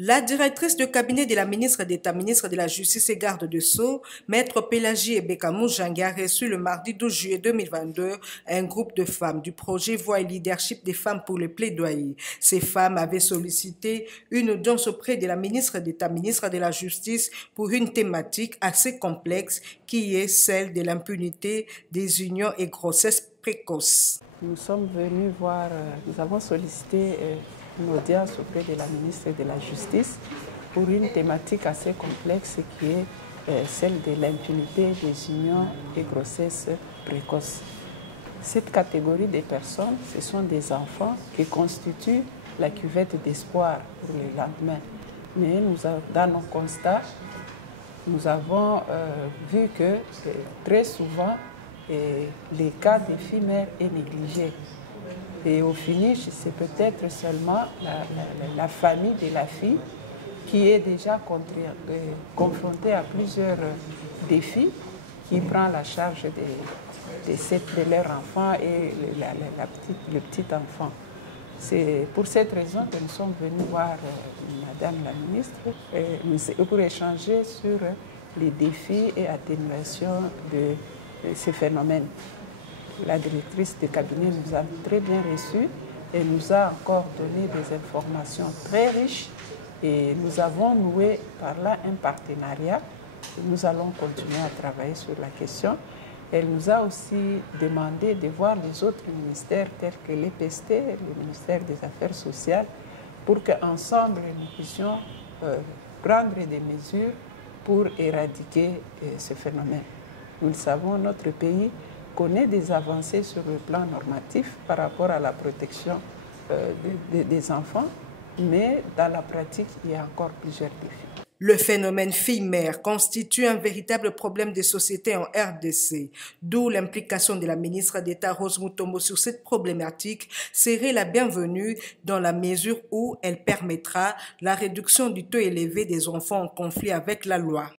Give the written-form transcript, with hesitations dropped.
La directrice de cabinet de la ministre d'État, ministre de la Justice et garde de Sceaux, Maître Pélagie Ebeka Moujangi, a reçu le mardi 12 juillet 2022 un groupe de femmes du projet Voix et Leadership des femmes pour le plaidoyer. Ces femmes avaient sollicité une audience auprès de la ministre d'État, ministre de la Justice, pour une thématique assez complexe qui est celle de l'impunité des unions et grossesses précoces. Nous sommes venus voir, nous avons sollicité une audience auprès de la ministre de la Justice pour une thématique assez complexe qui est celle de l'impunité des unions et grossesses précoces. Cette catégorie de personnes, ce sont des enfants qui constituent la cuvette d'espoir pour le lendemain. Mais dans nos constats, nous avons vu que très souvent, les cas des filles mères est négligé. Et au finish, c'est peut-être seulement la famille de la fille qui est déjà confrontée à plusieurs défis, qui prend la charge de leur enfant et le petit enfant. C'est pour cette raison que nous sommes venus voir Madame la ministre pour échanger sur les défis et atténuation de ces phénomènes. La directrice de cabinet nous a très bien reçus et nous a encore donné des informations très riches et nous avons noué par là un partenariat. Nous allons continuer à travailler sur la question. Elle nous a aussi demandé de voir les autres ministères tels que l'EPST, le ministère des Affaires sociales, pour qu'ensemble nous puissions prendre des mesures pour éradiquer ce phénomène. Nous le savons, notre pays connaît des avancées sur le plan normatif par rapport à la protection des enfants, mais dans la pratique, il y a encore plusieurs défis. Le phénomène fille-mère constitue un véritable problème de société en RDC, d'où l'implication de la ministre d'État Rose Mutombo sur cette problématique serait la bienvenue dans la mesure où elle permettra la réduction du taux élevé des enfants en conflit avec la loi.